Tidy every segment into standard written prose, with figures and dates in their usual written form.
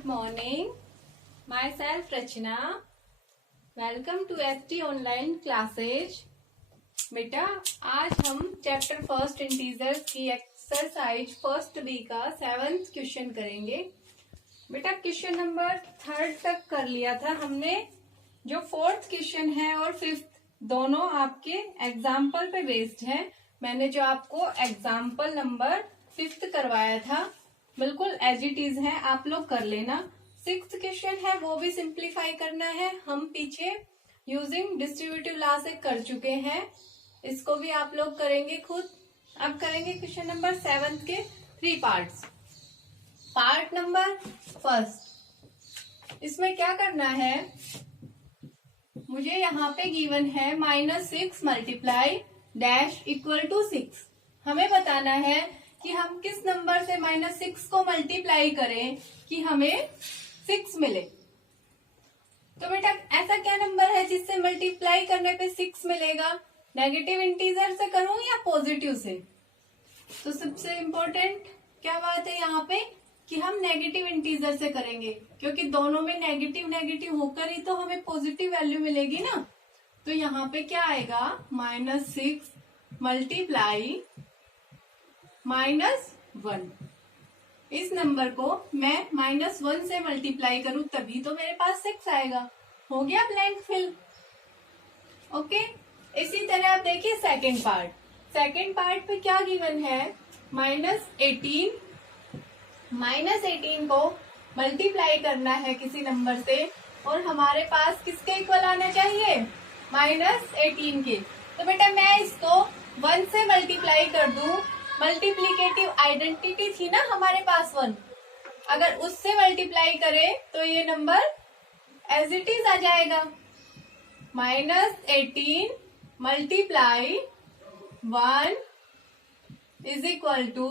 Good morning. Myself Rachna. Welcome to ST online classes. बेटा आज हम चैप्टर फर्स्ट इंटीजर्स की एक्सरसाइज फर्स्ट बी का 7th क्वेश्चन करेंगे. बेटा क्वेश्चन नंबर 3rd तक कर लिया था हमने. जो 4th क्वेश्चन है और 5th दोनों आपके एग्जाम्पल पे बेस्ड है. मैंने जो आपको एग्जाम्पल नंबर 5th करवाया था बिल्कुल एज इट इज है, आप लोग कर लेना. 6th क्वेश्चन है वो भी सिंप्लीफाई करना है. हम पीछे यूजिंग डिस्ट्रीब्यूटिव लॉ से कर चुके हैं, इसको भी आप लोग करेंगे खुद. अब करेंगे क्वेश्चन नंबर 7 के 3 पार्ट्स. पार्ट नंबर फर्स्ट, इसमें क्या करना है, मुझे यहाँ पे गिवन है -6 मल्टीप्लाई डैश इक्वल टू 6. हमें बताना है कि हम किस नंबर से -6 को मल्टीप्लाई करें कि हमें 6 मिले. तो बेटा ऐसा क्या नंबर है जिससे मल्टीप्लाई करने पे 6 मिलेगा? नेगेटिव इंटीजर से करूं या पॉजिटिव से? तो सबसे इम्पोर्टेंट क्या बात है यहाँ पे कि हम नेगेटिव इंटीजर से करेंगे, क्योंकि दोनों में नेगेटिव नेगेटिव होकर ही तो हमें पॉजिटिव वैल्यू मिलेगी ना. तो यहाँ पे क्या आएगा, -6 मल्टीप्लाई -1. इस नंबर को मैं -1 से मल्टीप्लाई करूं तभी तो मेरे पास 6 आएगा. हो गया ब्लैंक फिल. ओके. इसी तरह आप देखिए सेकंड पार्ट. सेकंड पार्ट पे क्या गिवन है, -18 को मल्टीप्लाई करना है किसी नंबर से और हमारे पास किसके इक्वल आना चाहिए, -18 के. तो बेटा मैं इसको 1 से मल्टीप्लाई कर दूं. मल्टीप्लीकेटिव आइडेंटिटी थी ना हमारे पास 1, अगर उससे मल्टीप्लाई करें तो ये नंबर एज इट इज आ जाएगा. -18 multiply 1 is equal to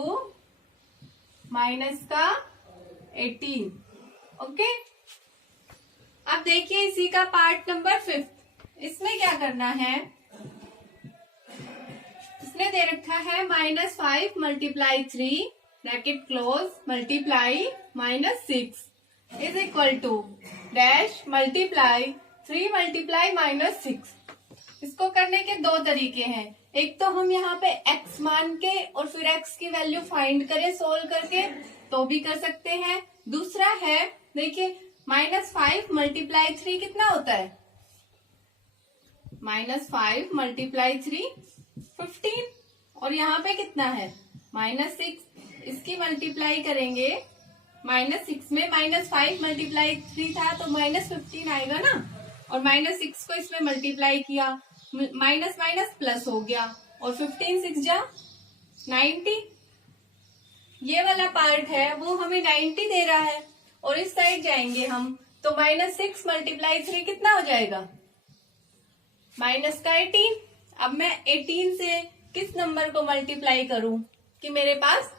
-18. Okay. अब देखिए इसी का पार्ट नंबर 5. इसमें क्या करना है, इसने दे रखा है -5 multiply 3 bracket close multiply -6 is equal to dash multiply 3 multiply -6. इसको करने के 2 तरीके हैं. एक तो हम यहाँ पे x मान के और फिर x की वैल्यू फाइंड करें सोल्व करके, तो भी कर सकते हैं. दूसरा है, देखिए -5 मल्टीप्लाई 3 कितना होता है, -5 मल्टीप्लाई 3 15 और यहाँ पे कितना है -6. इसकी मल्टीप्लाई करेंगे -6 में, -5 मल्टीप्लाई 3 था तो -15 आएगा ना, और -6 को इसमें मल्टीप्लाई किया, माइनस माइनस प्लस हो गया और 15 6 जा 90. ये वाला पार्ट है वो हमें 90 दे रहा है. और इस साइड जाएंगे हम तो -6 मल्टीप्लाई 3 कितना हो जाएगा, -18. अब मैं 18 से किस नंबर को मल्टीप्लाई करूं कि मेरे पास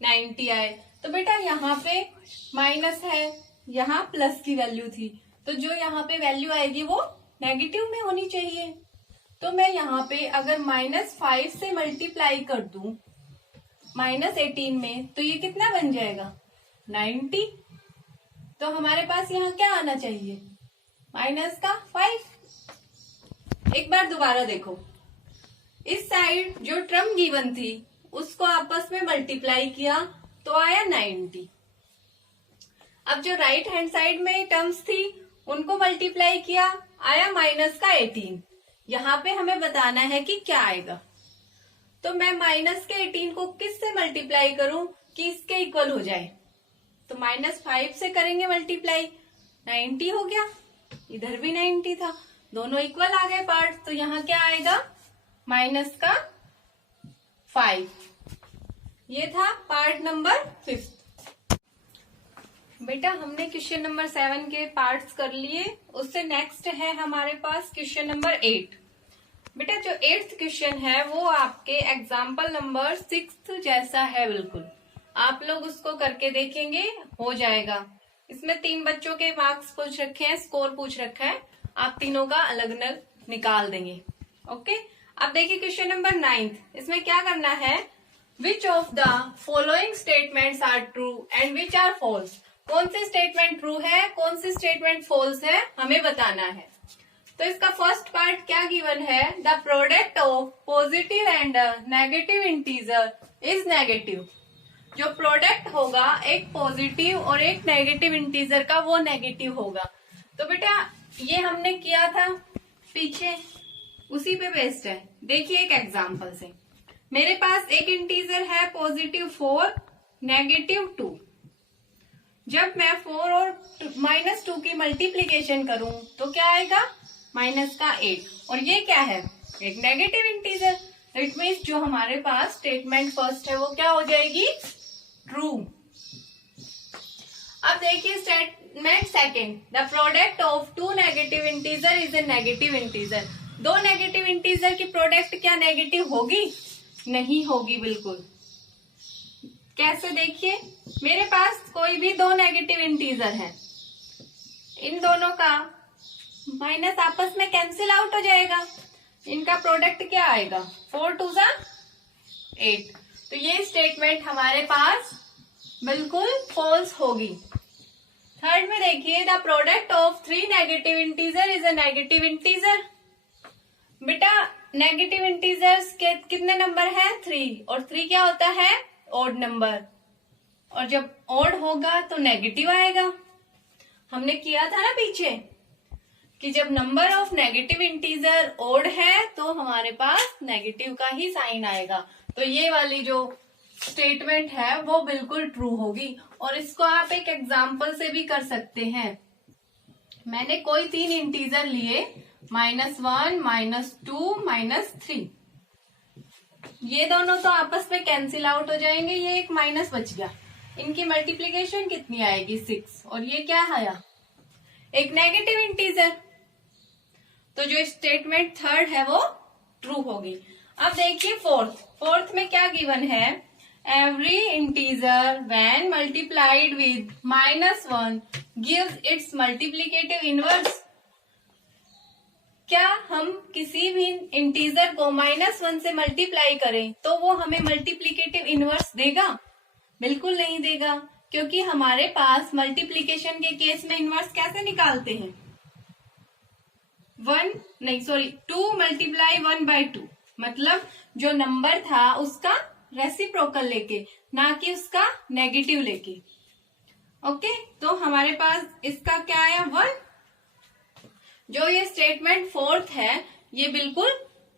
90 आए. तो बेटा यहाँ पे माइनस है, यहाँ प्लस की वैल्यू थी, तो जो यहाँ पे वैल्यू आएगी वो नेगेटिव में होनी चाहिए. तो मैं यहाँ पे अगर -5 से मल्टीप्लाई कर दूं -18 में तो ये कितना बन जाएगा, 90. तो हमारे पास यहाँ क्या आना चाहिए, -5. एक बार दोबारा देखो, इस साइड जो टर्म गिवन थी उसको आपस में मल्टीप्लाई किया तो आया 90. अब जो राइट हैंड साइड में टर्म्स थी उनको मल्टीप्लाई किया, आया -18. यहाँ पे हमें बताना है कि क्या आएगा. तो मैं -18 को किस से मल्टीप्लाई करूं कि इसके इक्वल हो जाए, तो -5 से करेंगे मल्टीप्लाई, 90 हो गया. इधर भी 90 था, दोनों इक्वल आ गए पार्ट. तो यहाँ क्या आएगा, -5. ये था पार्ट नंबर 5. बेटा हमने क्वेश्चन नंबर 7 के पार्ट्स कर लिए. उससे नेक्स्ट है हमारे पास क्वेश्चन नंबर 8. बेटा जो 8th क्वेश्चन है वो आपके एग्जाम्पल नंबर 6 जैसा है बिल्कुल. आप लोग उसको करके देखेंगे, हो जाएगा. इसमें 3 बच्चों के मार्क्स पूछ रखे हैं, स्कोर पूछ रखा है, आप तीनों का अलग अलग निकाल देंगे. ओके. अब देखिए क्वेश्चन नंबर 9. इसमें क्या करना है, which of the following statements are true and which are false. कौन सी स्टेटमेंट ट्रू है, कौन सी स्टेटमेंट फॉल्स है, हमें बताना है। तो इसका फर्स्ट पार्ट क्या गिवन है, the product of positive and negative integer is negative. जो प्रोडक्ट होगा एक पॉजिटिव और एक नेगेटिव इंटीजर का, वो नेगेटिव होगा। तो बेटा ये हमने किया था पीछे, उसी पे बेस्ड है। देखिए एक एग्जांपल से, मेरे पास एक इंटीजर है पॉजिटिव 4 नेगेटिव 2। जब मैं 4 और -2 की मल्टीप्लीकेशन करूं तो क्या आएगा, माइनस का 8। और ये क्या है, एक नेगेटिव इंटीजर। इट मीन्स जो हमारे पास स्टेटमेंट फर्स्ट है वो क्या हो जाएगी, ट्रू। अब देखिए statement second, the product of 2 negative integer is a negative integer. 2 negative integer की प्रोडक्ट क्या नेगेटिव होगी, नहीं होगी बिल्कुल। कैसे, देखिए मेरे पास कोई भी 2 नेगेटिव इंटीजर है, इन दोनों का माइनस आपस में कैंसिल आउट हो जाएगा, इनका प्रोडक्ट क्या आएगा, 4 2 8। तो ये स्टेटमेंट हमारे पास बिल्कुल फॉल्स होगी। थर्ड में देखिए, the product of 3 negative integer is a negative integer. बेटा नेगेटिव इंटीजर्स के कितने नंबर है, 3, और 3 क्या होता है, ऑड नंबर, और जब ऑड होगा तो नेगेटिव आएगा। हमने किया था ना पीछे कि जब number of negative integer odd है तो हमारे पास नेगेटिव का ही साइन आएगा। तो ये वाली जो स्टेटमेंट है वो बिल्कुल ट्रू होगी। और इसको आप एक एग्जाम्पल से भी कर सकते हैं। मैंने कोई 3 इंटीजर लिए, -1 -2 -3। ये दोनों तो आपस में कैंसिल आउट हो जाएंगे, ये एक माइनस बच गया। इनकी मल्टीप्लीकेशन कितनी आएगी, 6। और ये क्या आया, एक नेगेटिव इंटीजर। तो जो स्टेटमेंट थर्ड है वो ट्रू होगी। अब देखिए फोर्थ में क्या गिवन है, every integer when multiplied with -1 gives it's multiplicative inverse. क्या हम किसी भी इंटीजर को -1 से मल्टीप्लाई करें तो वो हमें मल्टीप्लिकेटिव इनवर्स देगा, बिल्कुल नहीं देगा, क्योंकि हमारे पास मल्टीप्लिकेशन के केस में इनवर्स कैसे निकालते हैं, 2 × 1/2, मतलब जो नंबर था उसका रेसिप्रोकल लेके, ना कि उसका नेगेटिव लेके। ओके, तो हमारे पास इसका क्या आया, 1। जो ये स्टेटमेंट फोर्थ है ये बिल्कुल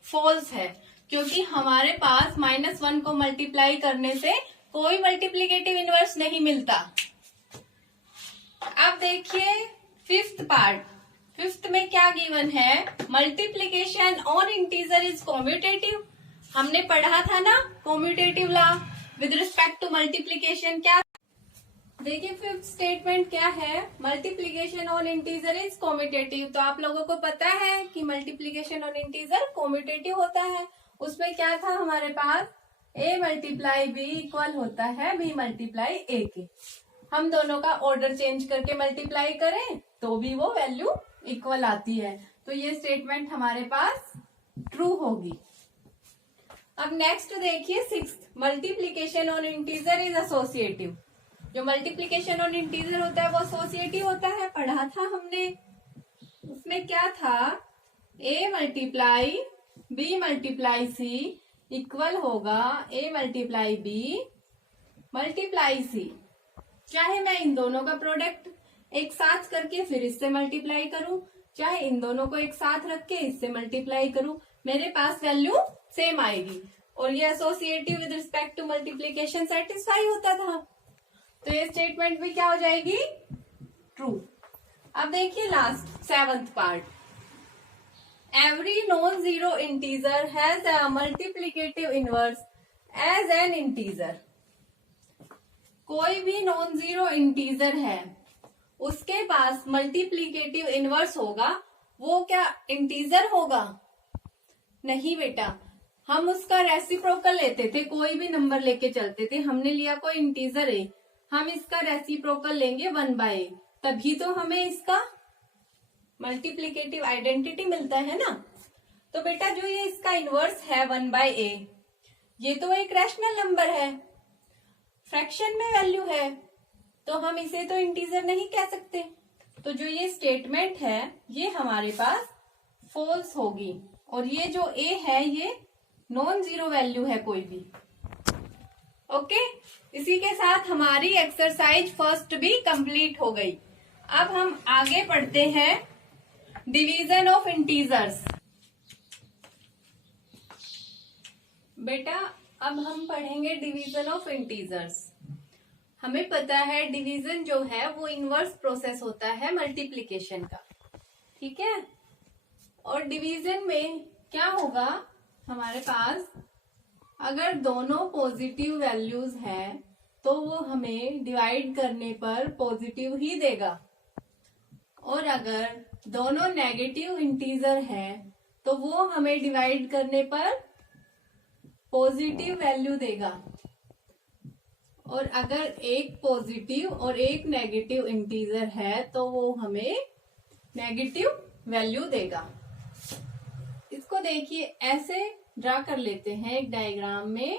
फॉल्स है, क्योंकि हमारे पास -1 को मल्टीप्लाई करने से कोई मल्टीप्लिकेटिव इनवर्स नहीं मिलता। अब देखिए फिफ्थ पार्ट, फिफ्थ में क्या गिवन है, multiplication on integer is commutative. हमने पढ़ा था ना commutative law with respect to multiplication. क्या देखिए फिफ्थ स्टेटमेंट क्या है, multiplication on integer is commutative. तो आप लोगों को पता है कि मल्टीप्लिकेशन ऑन इंटीजर कॉम्यूटेटिव होता है। उसमें क्या था हमारे पास, a मल्टीप्लाई b इक्वल होता है b मल्टीप्लाई a के। हम दोनों का ऑर्डर चेंज करके मल्टीप्लाई करें तो भी वो वैल्यू इक्वल आती है। तो ये स्टेटमेंट हमारे पास ट्रू होगी। अब नेक्स्ट देखिए sixth, multiplication on integer is associative. जो मल्टीप्लिकेशन ऑन इंटीजर होता है वो एसोसिएटिव होता है, पढ़ा था हमने। उसमें क्या था, a multiply b multiply c equal होगा a multiply b multiply c। चाहे मैं इन दोनों का प्रोडक्ट एक साथ करके फिर इससे मल्टीप्लाई करूं, चाहे इन दोनों को एक साथ रख के इससे मल्टीप्लाई करूं, मेरे पास वैल्यू सेम आएगी। और ये associative with respect to multiplication satisfy होता था। तो ये स्टेटमेंट भी क्या हो जाएगी, ट्रू। अब देखिए last seventh part, every non zero integer has a multiplicative inverse as an integer. कोई भी नॉन जीरो इंटीजर है उसके पास मल्टीप्लिकेटिव इनवर्स होगा, वो क्या इंटीजर होगा, नहीं बेटा। हम उसका रेसिप्रोकल लेते थे, कोई भी नंबर लेके चलते थे। हमने लिया कोई इंटीजर है, हम इसका रेसिप्रोकल लेंगे 1/a, तभी तो हमें इसका मल्टीप्लिकेटिव आइडेंटिटी मिलता है ना। तो बेटा जो ये इसका इनवर्स है 1/a, ये तो एक रैशनल नंबर है, फ्रैक्शन में वैल्यू है, तो हम इसे तो इंटीजर नहीं कह सकते। तो जो ये स्टेटमेंट है ये हमारे पास फॉल्स होगी, और ये जो ए है ये नॉन जीरो वैल्यू है कोई भी। ओके, इसी के साथ हमारी एक्सरसाइज फर्स्ट भी कंप्लीट हो गई। अब हम आगे पढ़ते हैं डिवीजन ऑफ इंटीजर्स। बेटा अब हम पढ़ेंगे डिवीजन ऑफ इंटीजर्स। हमें पता है डिवीजन जो है वो इनवर्स प्रोसेस होता है मल्टीप्लिकेशन का, ठीक है। और डिवीजन में क्या होगा, हमारे पास अगर दोनों पॉजिटिव वैल्यूज हैं तो वो हमें डिवाइड करने पर पॉजिटिव ही देगा, और अगर दोनों नेगेटिव इंटीजर हैं तो वो हमें डिवाइड करने पर पॉजिटिव वैल्यू देगा, और अगर एक पॉजिटिव और एक नेगेटिव इंटीजर है तो वो हमें नेगेटिव वैल्यू देगा। इसको देखिए ऐसे ड्रा कर लेते हैं एक डायग्राम में।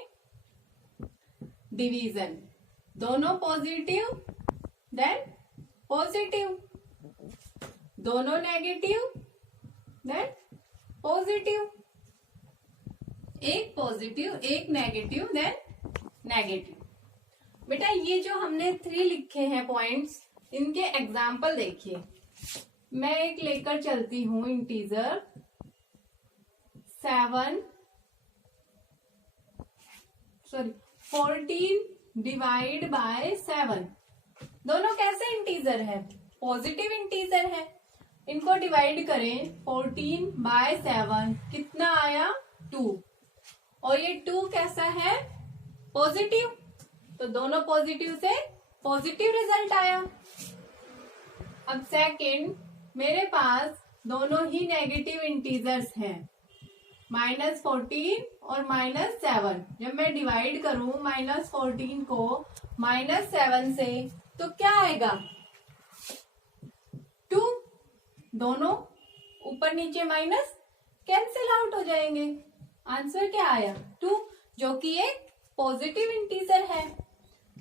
डिवीजन, दोनों पॉजिटिव देन पॉजिटिव, दोनों नेगेटिव देन पॉजिटिव, एक पॉजिटिव एक नेगेटिव देन नेगेटिव। बेटा ये जो हमने 3 लिखे हैं पॉइंट्स, इनके एग्जाम्पल देखिए। मैं एक लेकर चलती हूं इंटीजर 14 डिवाइड बाय 7। दोनों कैसे इंटीजर है, पॉजिटिव इंटीजर है। इनको डिवाइड करें 14 बाय 7, कितना आया 2, और ये 2 कैसा है पॉजिटिव, तो दोनों पॉजिटिव से पॉजिटिव रिजल्ट आया। अब सेकंड, मेरे पास दोनों ही नेगेटिव इंटीजर्स हैं, -14 और -7। जब मैं डिवाइड करूं -14 को -7 से तो क्या आएगा 2। दोनों ऊपर नीचे माइनस कैंसिल आउट हो जाएंगे, आंसर क्या आया 2, जो कि एक पॉजिटिव इंटीजर है।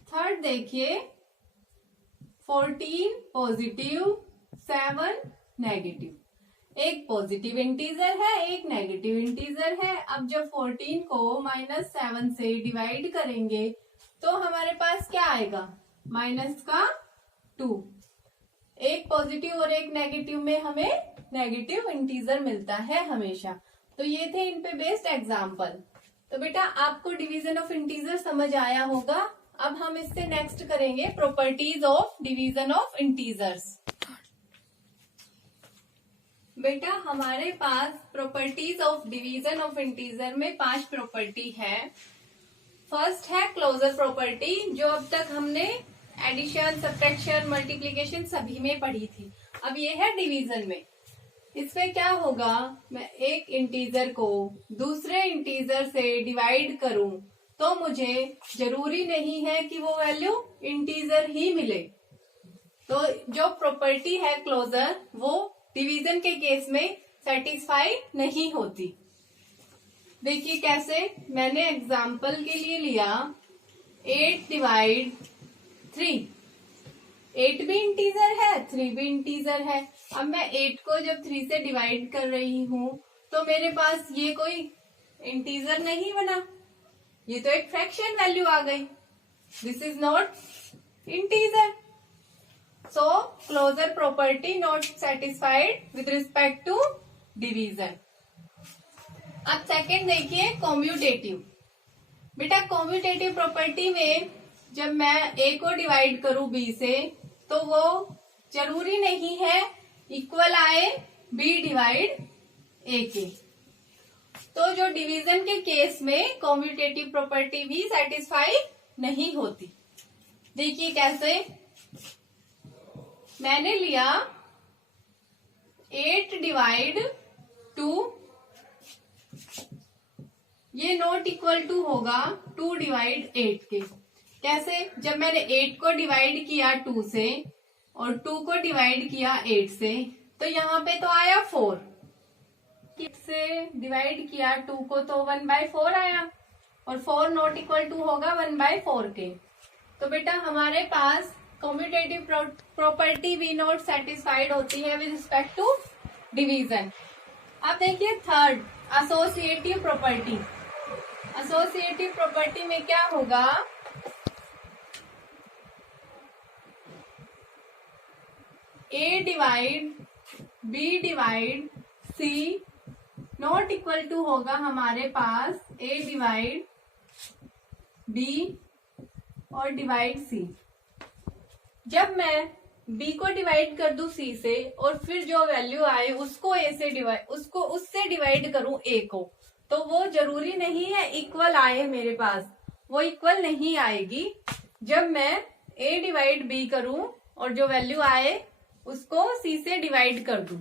थर्ड देखिए 14 पॉजिटिव 7 नेगेटिव, एक पॉजिटिव इंटीजर है एक नेगेटिव इंटीजर है। अब जब 14 को -7 से डिवाइड करेंगे तो हमारे पास क्या आएगा -2। एक पॉजिटिव और एक नेगेटिव में हमें नेगेटिव इंटीजर मिलता है हमेशा। तो ये थे इन पे बेस्ड एग्जाम्पल। तो बेटा आपको डिवीजन ऑफ इंटीजर समझ आया होगा। अब हम इससे नेक्स्ट करेंगे properties of division of integers. बेटा हमारे पास properties of division of integer में 5 प्रॉपर्टी है। फर्स्ट है क्लोजर प्रॉपर्टी, जो अब तक हमने एडिशन, सब्ट्रैक्शन, मल्टीप्लिकेशन सभी में पढ़ी थी। अब ये है डिवीजन में। इसमें क्या होगा, मैं एक इंटीजर को दूसरे इंटीजर से डिवाइड करूं तो मुझे जरूरी नहीं है कि वो वैल्यू इंटीजर ही मिले। तो जो प्रॉपर्टी है क्लोजर वो डिवीजन के केस में सेटिस्फाई नहीं होती। देखिए कैसे, मैंने एग्जाम्पल के लिए लिया 8 डिवाइड 3। 8 भी इंटीजर है 3 भी इंटीजर है। अब मैं 8 को जब 3 से डिवाइड कर रही हूं तो मेरे पास ये कोई इंटीजर नहीं बना, ये तो एक फ्रैक्शन वैल्यू आ गई। This is not integer. So closure property not satisfied with respect to division. अब सेकेंड देखिए कॉम्यूटेटिव। बेटा कॉम्यूटेटिव प्रॉपर्टी में जब मैं a को डिवाइड करूं b से तो वो जरूरी नहीं है इक्वल आए b डिवाइड a के। तो जो डिवीजन के केस में कॉम्यूटेटिव प्रॉपर्टी भी सेटिस्फाई नहीं होती। देखिए कैसे, मैंने लिया 8 डिवाइड 2, ये नॉट इक्वल टू होगा 2 डिवाइड 8 के। कैसे, जब मैंने 8 को डिवाइड किया 2 से और 2 को डिवाइड किया 8 से तो यहाँ पे तो आया 4। 8 से डिवाइड किया 2 को तो 1/4 आया, और 4 नॉट इक्वल टू होगा 1/4 के। तो बेटा हमारे पास कम्यूटेटिव प्रॉपर्टी भी नॉट सेटिस्फाइड होती है विद रिस्पेक्ट टू डिवीजन। अब देखिए third, associative property. Associative property में क्या होगा, A divide B divide C not equal to होगा हमारे पास ए डिवाइड बी और डिवाइड सी। जब मैं बी को डिवाइड कर दूं सी से और फिर जो वैल्यू आए उसको ए से डिवाइड, उसको उससे डिवाइड करूं ए को, तो वो जरूरी नहीं है इक्वल आए मेरे पास, वो इक्वल नहीं आएगी। जब मैं ए डिवाइड बी करूं और जो वैल्यू आए उसको सी से डिवाइड कर दूं,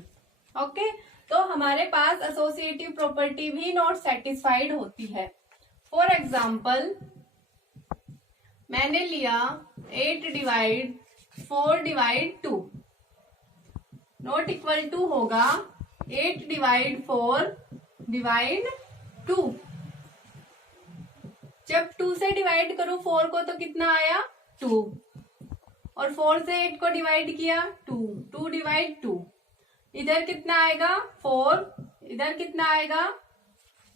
ओके, तो हमारे पास एसोसिएटिव प्रॉपर्टी भी नॉट सेटिस्फाइड होती है। फॉर एग्जाम्पल मैंने लिया 8 divide 4 divide 2 not equal to होगा 8 डिवाइड 4 डिवाइड 2। जब 2 से डिवाइड करूं 4 को तो कितना आया 2, और 4 से 8 को डिवाइड किया 2 डिवाइड 2, इधर कितना आएगा 4, इधर कितना आएगा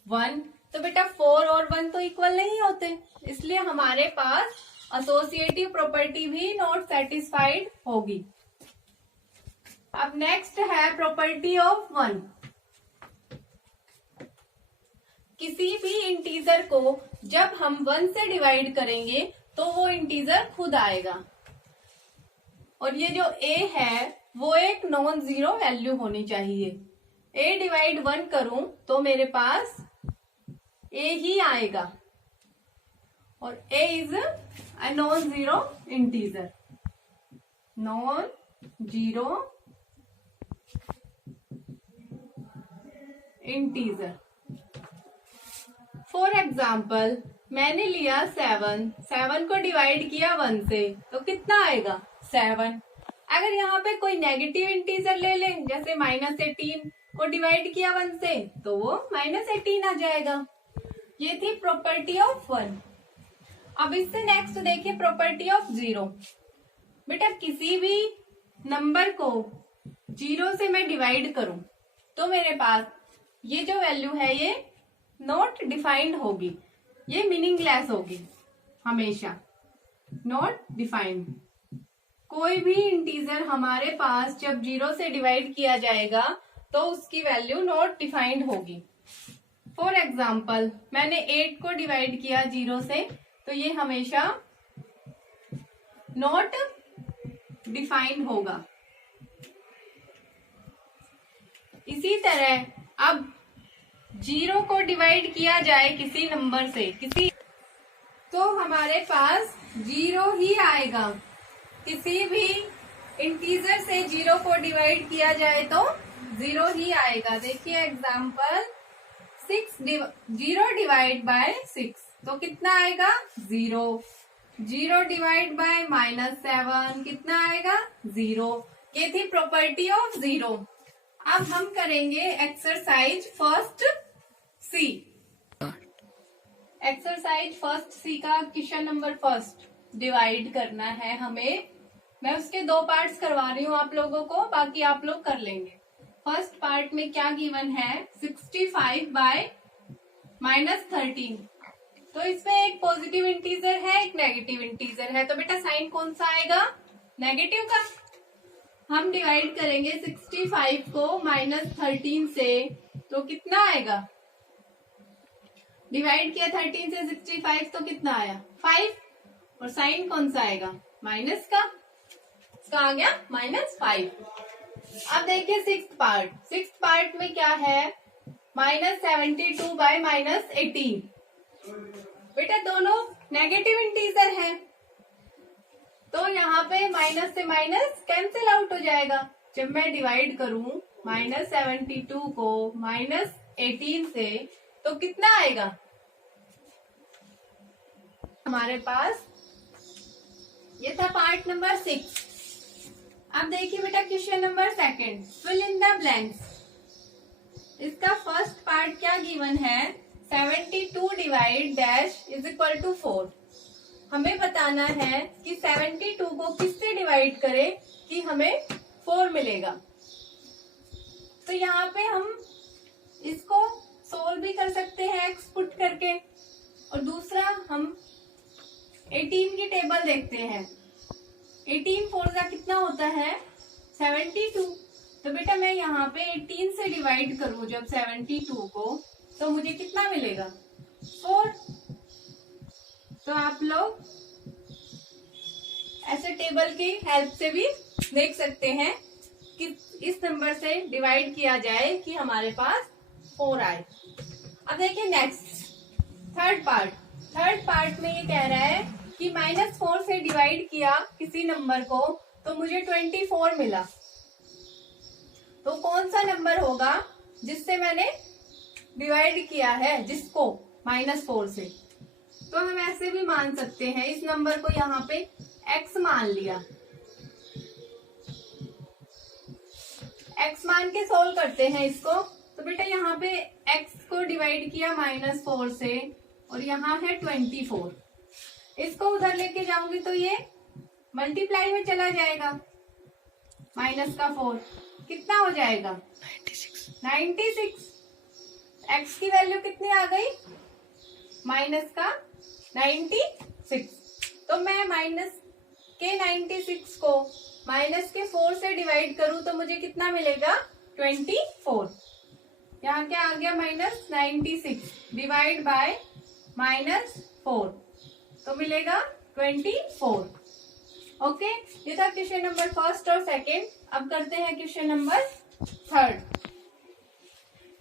1। तो बेटा 4 और 1 तो इक्वल नहीं होते, इसलिए हमारे पास एसोसिएटिव प्रॉपर्टी भी नॉट सेटिस्फाइड होगी। अब नेक्स्ट है प्रॉपर्टी ऑफ 1। किसी भी इंटीजर को जब हम 1 से डिवाइड करेंगे तो वो इंटीजर खुद आएगा, और ये जो a है वो एक नॉन जीरो वैल्यू होनी चाहिए। a डिवाइड 1 करूं तो मेरे पास a ही आएगा, और a is a non zero integer, non zero integer. For example मैंने लिया 7 को डिवाइड किया 1 से तो कितना आएगा 7। अगर यहाँ पे कोई नेगेटिव इंटीजर ले लें, जैसे -18 को डिवाइड किया 1 से तो वो -18 आ जाएगा। ये थी प्रॉपर्टी ऑफ 1। अब इससे नेक्स्ट देखिए प्रॉपर्टी ऑफ 0। बेटा किसी भी नंबर को 0 से मैं डिवाइड करूं तो मेरे पास ये जो वैल्यू है ये नॉट डिफाइंड होगी, ये मीनिंगलेस होगी, हमेशा नॉट डिफाइंड। कोई भी इंटीजर हमारे पास जब 0 से डिवाइड किया जाएगा तो उसकी वैल्यू नॉट डिफाइंड होगी। फॉर एग्जाम्पल मैंने 8 को डिवाइड किया 0 से तो ये हमेशा नॉट डिफाइंड होगा। इसी तरह अब 0 को डिवाइड किया जाए किसी नंबर से, तो हमारे पास 0 ही आएगा। किसी भी इंटीजर से 0 को डिवाइड किया जाए तो 0 ही आएगा। देखिए एग्जाम्पल 0 डिवाइड बाय 6 तो कितना आएगा 0। 0 डिवाइड बाय -7 कितना आएगा 0। ये थी प्रॉपर्टी ऑफ 0। अब हम करेंगे एक्सरसाइज फर्स्ट सी। एक्सरसाइज फर्स्ट सी का क्वेश्चन नंबर फर्स्ट डिवाइड करना है हमें। मैं उसके 2 पार्ट्स करवा रही हूँ आप लोगों को, बाकी आप लोग कर लेंगे। फर्स्ट पार्ट में क्या गिवन है 65 बाय -13। तो इसमें एक पॉजिटिव इंटीजर है एक नेगेटिव इंटीजर है, तो बेटा साइन कौन सा आएगा नेगेटिव का। हम डिवाइड करेंगे 65 को -13 से तो कितना आएगा, डिवाइड किया 13 से 65 तो कितना आया 5, और साइन कौन सा आएगा माइनस का, इसका आ गया -5। अब देखिए सिक्स्थ पार्ट में क्या है -72 बाय -18। बेटा दोनों नेगेटिव इंटीजर हैं तो यहाँ पे माइनस से माइनस कैंसिल आउट हो जाएगा। जब मैं डिवाइड करूं -72 को -18 से तो कितना आएगा हमारे पास। ये था पार्ट नंबर 6। अब देखिए बेटा question number second, fill in the blanks. इसका फर्स्ट पार्ट क्या गिवन है 72 divide dash is equal to 4। हमें बताना है कि 72 को किससे डिवाइड करें कि हमें 4 मिलेगा। तो यहाँ पे हम इसको सोल्व भी कर सकते हैं एक्स पुट करके, और दूसरा हम 18 की टेबल देखते हैं। 18 4 का कितना होता है 72। तो बेटा मैं यहाँ पे 18 से डिवाइड करूं जब 72 को, तो मुझे कितना मिलेगा 4। तो आप लोग ऐसे टेबल की हेल्प से भी देख सकते हैं कि इस नंबर से डिवाइड किया जाए कि हमारे पास 4 आए। अब देखिए नेक्स्ट थर्ड पार्ट में ये कह रहा है कि -4 से डिवाइड किया किसी नंबर को तो मुझे 24 मिला। तो कौन सा नंबर होगा जिससे मैंने डिवाइड किया है, जिसको -4 से। तो हम ऐसे भी मान सकते हैं, इस नंबर को यहाँ पे x मान लिया, x मान के सोल्व करते हैं इसको। तो बेटा यहाँ पे x को डिवाइड किया -4 से, और यहाँ है 24। इसको उधर लेके जाऊंगी तो ये मल्टीप्लाई में चला जाएगा, -4 कितना हो जाएगा 96। x की वैल्यू कितनी आ गई -96। तो मैं -96 को -4 से डिवाइड करूं तो मुझे कितना मिलेगा 24। यहाँ क्या आ गया -96 डिवाइड बाय -4, तो मिलेगा 24। ओके, ये था क्वेश्चन नंबर फर्स्ट और सेकंड। अब करते हैं question number third.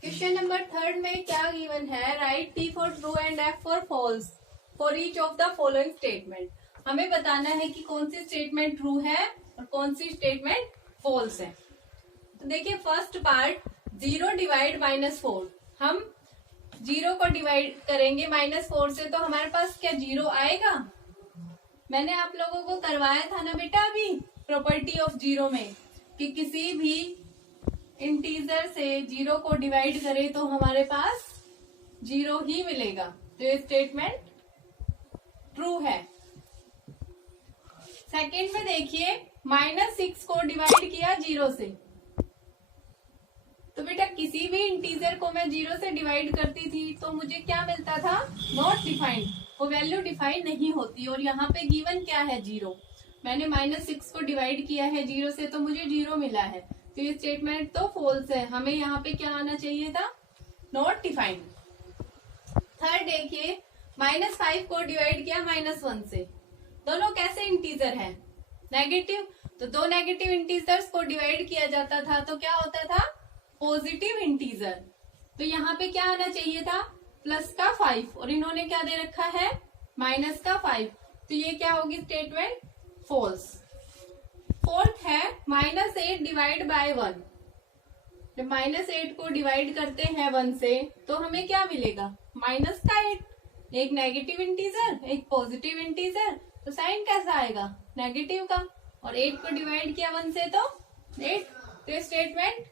Question number third में क्या गिवन है, write T for true and F for false for each of the following statement. हमें बताना है कि कौन सी स्टेटमेंट ट्रू है और कौन सी स्टेटमेंट फॉल्स है। तो देखिए फर्स्ट पार्ट 0 डिवाइड -4, हम 0 को डिवाइड करेंगे -4 से तो हमारे पास क्या 0 आएगा। मैंने आप लोगों को करवाया था ना बेटा अभी प्रॉपर्टी ऑफ 0 में कि किसी भी इंटीजर से 0 को डिवाइड करें तो हमारे पास 0 ही मिलेगा। तो ये स्टेटमेंट ट्रू है। सेकंड में देखिए -6 को डिवाइड किया 0 से, तो बेटा किसी भी इंटीजर को मैं 0 से डिवाइड करती थी तो मुझे क्या मिलता था नॉट डिफाइंड, वो वैल्यू डिफाइन नहीं होती। और यहाँ पे गिवन क्या है 0, मैंने -6 को डिवाइड किया है 0 से तो मुझे 0 मिला है। तो ये स्टेटमेंट तो फॉल्स है, हमें यहाँ पे क्या आना चाहिए था नॉट डिफाइंड। थर्ड देखिए -5 को डिवाइड किया -1 से, दोनों कैसे इंटीजर है नेगेटिव, तो दो नेगेटिव इंटीजर्स को डिवाइड किया जाता था तो क्या होता था पॉजिटिव इंटीजर। तो यहाँ पे क्या आना चाहिए था +5, और इन्होंने क्या दे रखा है -5, तो ये क्या होगी स्टेटमेंट फॉल्स। फोर्थ है -8 डिवाइड बाय 1, जब -8 को डिवाइड करते हैं 1 से तो हमें क्या मिलेगा -8, एक नेगेटिव इंटीजर एक पॉजिटिव इंटीजर, तो साइन कैसा आएगा नेगेटिव का, और 8 को डिवाइड किया 1 से तो 8, तो स्टेटमेंट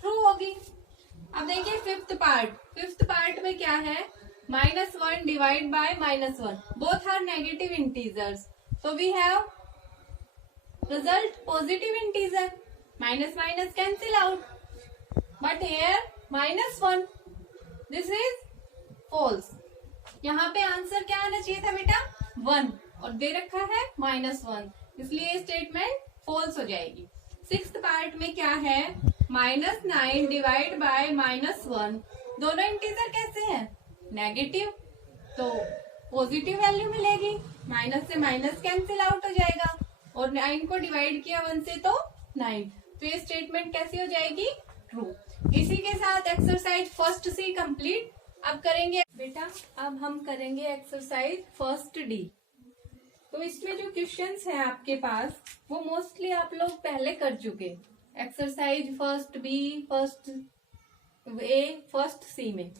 ट्रू होगी। अब देखिए फिफ्थ पार्ट में क्या है -1 divide by -1, both are negative integers, so we have result positive integer, minus minus cancel out, but here -1, this is false। यहाँ पे आंसर क्या आना चाहिए था बेटा 1, और दे रखा है -1, इसलिए स्टेटमेंट फॉल्स हो जाएगी। सिक्स्थ पार्ट में क्या है -9 डिवाइड बाय -1, दोनों इंटीजर कैसे हैं नेगेटिव, तो पॉजिटिव वैल्यू मिलेगी, माइनस से माइनस कैंसिल आउट हो जाएगा, और 9 को डिवाइड किया 1 से तो 9, तो ये स्टेटमेंट कैसी हो जाएगी ट्रू। इसी के साथ एक्सरसाइज फर्स्ट सी कंप्लीट। अब करेंगे बेटा, अब हम करेंगे एक्सरसाइज फर्स्ट डी। तो इसमें जो क्वेश्चंस हैं आपके पास वो मोस्टली आप लोग पहले कर चुके, exercise first B, first A, first सी में,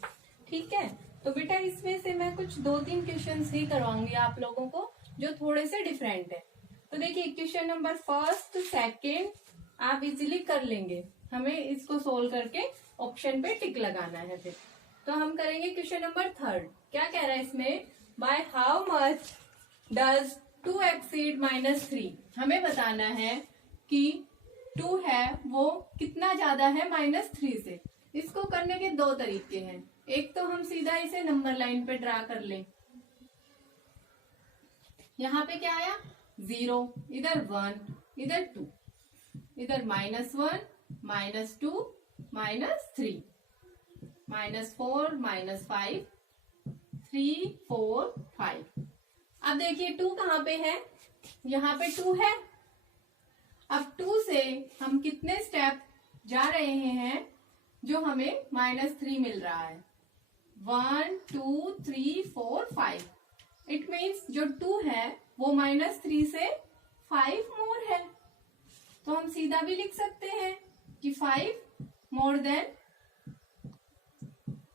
ठीक है। तो बेटा इसमें से मैं कुछ 2-3 क्वेश्चंस ही करवाऊंगी आप लोगों को जो थोड़े से डिफरेंट है। तो देखिए क्वेश्चन नंबर फर्स्ट सेकंड आप इजीली कर लेंगे, हमें इसको सोल्व करके ऑप्शन पे टिक लगाना है। फिर तो हम करेंगे क्वेश्चन नंबर थर्ड। क्या कह रहा है इसमें, by how much does 2 exceed -3। हमें बताना है कि 2 है वो कितना ज्यादा है -3 से। इसको करने के दो तरीके हैं। एक तो हम सीधा इसे नंबर लाइन पे ड्रा कर लें। यहाँ पे क्या आया 0, इधर 1, इधर 2, इधर -1, -2, -3, -4, -5, 3, 4, 5। अब देखिए 2 कहाँ पे है, यहाँ पे 2 है। अब 2 से हम कितने स्टेप जा रहे हैं जो हमें -3 मिल रहा है। 1, 2, 3, 4, 5। इट मीन्स जो 2 है वो -3 से 5 मोर है। तो हम सीधा भी लिख सकते हैं कि 5 मोर देन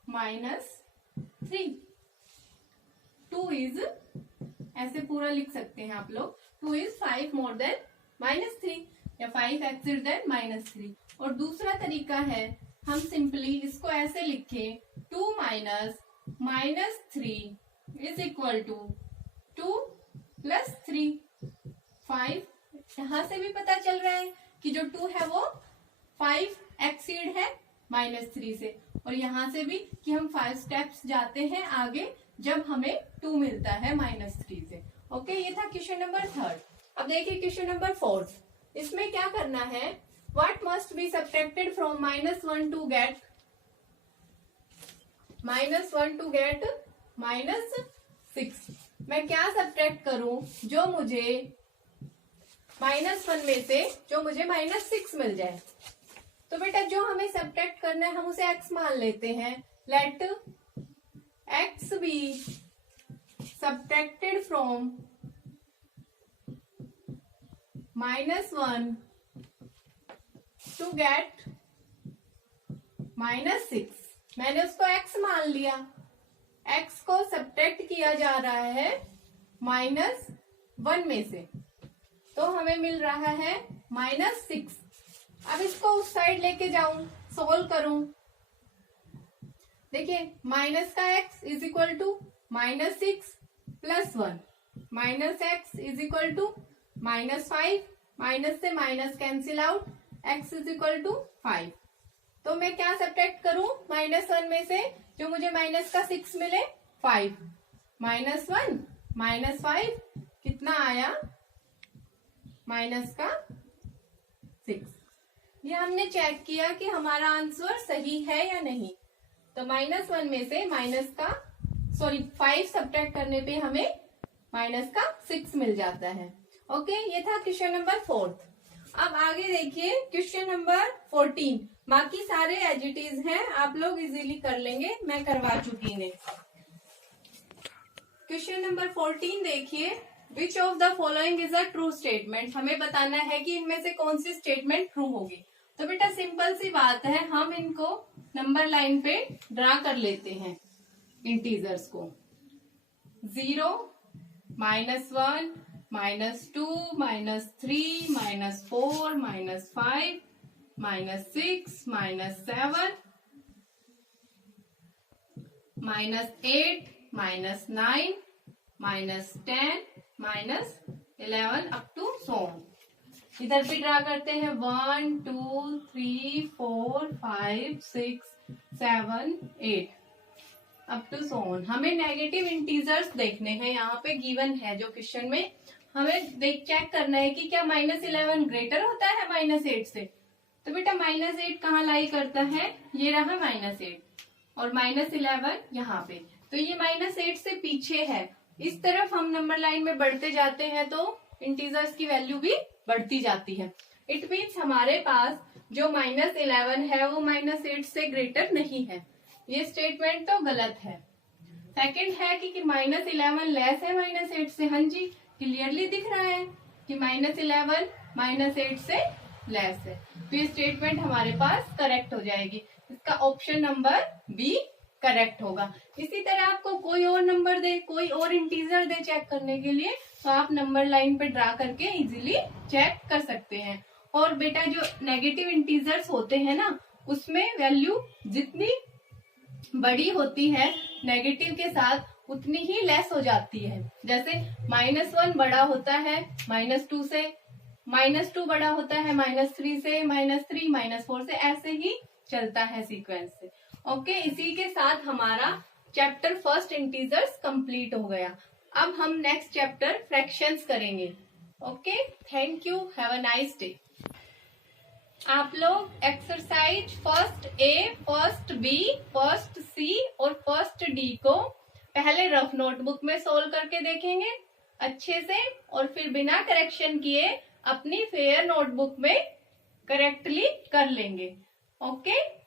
-3। 2 इज, ऐसे पूरा लिख सकते हैं आप लोग, 2 इज 5 मोर देन -3 या 5 एक्सिड देन -3। और दूसरा तरीका है हम सिंपली इसको ऐसे लिखें 2 माइनस -3 इज इक्वल टू 2 + 3। 5 यहां से भी पता चल रहा है कि जो 2 है वो 5 एक्सीड है -3 से, और यहाँ से भी कि हम 5 स्टेप्स जाते हैं आगे जब हमें 2 मिलता है -3 से। ओके, ये था क्वेश्चन नंबर 3। अब देखिए क्वेश्चन नंबर 4। इसमें क्या करना है, what must be subtracted from -1 to get -6। मैं क्या सब्ट्रैक्ट करूं जो मुझे -1 में से जो मुझे -6 मिल जाए। तो बेटा जो हमें सब्ट्रैक्ट करना है हम उसे x मान लेते हैं। Let x be subtracted from -1 to get -6। मैंने उसको x मान लिया। x को सब्ट्रैक्ट किया जा रहा है -1 में से, तो हमें मिल रहा है -6। अब इसको उस साइड लेके जाऊं, सोल्व करूं। देखिए माइनस का x is equal to -6 + 1, -x is equal to -5, minus से minus cancel out, x is equal to 5। तो मैं क्या सब्ट्रैक्ट करूं -1 में से जो मुझे -6 मिले 5, -1 -5 कितना आया -6। ये हमने चेक किया कि हमारा आंसर सही है या नहीं। तो -1 में से 5 सब्ट्रैक्ट करने पे हमें -6 मिल जाता है। ओके, ये था क्वेश्चन नंबर 4। अब आगे देखिए क्वेश्चन नंबर 14। बाकी सारे एजिटीज हैं, आप लोग इजीली कर लेंगे, मैं करवा चुकी हूँ। क्वेश्चन नंबर 14 देखिए, विच of the following is a true statement. हमें बताना है कि इनमें से कौन सी स्टेटमेंट ट्रू होगी। तो बेटा सिंपल सी बात है, हम इनको नंबर लाइन पे ड्रा कर लेते हैं। इंटीजर्स को 0, -1, -2, -3, -4, -5, -6, -7, -8, -9, -10, -11 अप टू सो ऑन। इधर भी ड्रा करते हैं 1, 2, 3, 4, 5, 6, 7, 8 अप टू सो ऑन। हमें नेगेटिव इंटीजर्स देखने हैं, यहाँ पे गिवन है जो क्वेश्चन में। हमें चेक करना है कि क्या -11 ग्रेटर होता है -8 से। तो बेटा -8 कहाँ लाई करता है, ये रहा -8 और -11 यहाँ पे, तो ये -8 से पीछे है। इस तरफ हम नंबर लाइन में बढ़ते जाते हैं तो इंटीजर्स की वैल्यू भी बढ़ती जाती है। इट मीन्स हमारे पास जो -11 है वो -8 से ग्रेटर नहीं है। ये स्टेटमेंट तो गलत है। सेकंड है कि -11 लेस है -8 से। हाँ जी, क्लियरली दिख रहा है कि -11 -8 से लेस है, तो ये स्टेटमेंट हमारे पास करेक्ट हो जाएगी। इसका ऑप्शन नंबर बी करेक्ट होगा। इसी तरह आपको कोई और नंबर दे, कोई और इंटीजर दे चेक करने के लिए, तो आप नंबर लाइन पे ड्रा करके इजीली चेक कर सकते हैं। और बेटा जो नेगेटिव इंटीजर्स होते हैं ना, उसमें वैल्यू जितनी बड़ी होती है नेगेटिव के साथ, उतनी ही लेस हो जाती है। जैसे -1 बड़ा होता है -2 से, -2 बड़ा होता है -3 से, -3 -4 से, ऐसे ही चलता है सीक्वेंस से। ओके, इसी के साथ हमारा चैप्टर फर्स्ट इंटीजर्स कंप्लीट हो गया। अब हम नेक्स्ट चैप्टर फ्रैक्शंस करेंगे। Okay, thank you, have a nice day. आप लोग exercise first A, first B, first सी और फर्स्ट डी को पहले रफ नोटबुक में सोल्व करके देखेंगे अच्छे से, और फिर बिना करेक्शन किए अपनी फेयर नोटबुक में करेक्टली कर लेंगे। ओके।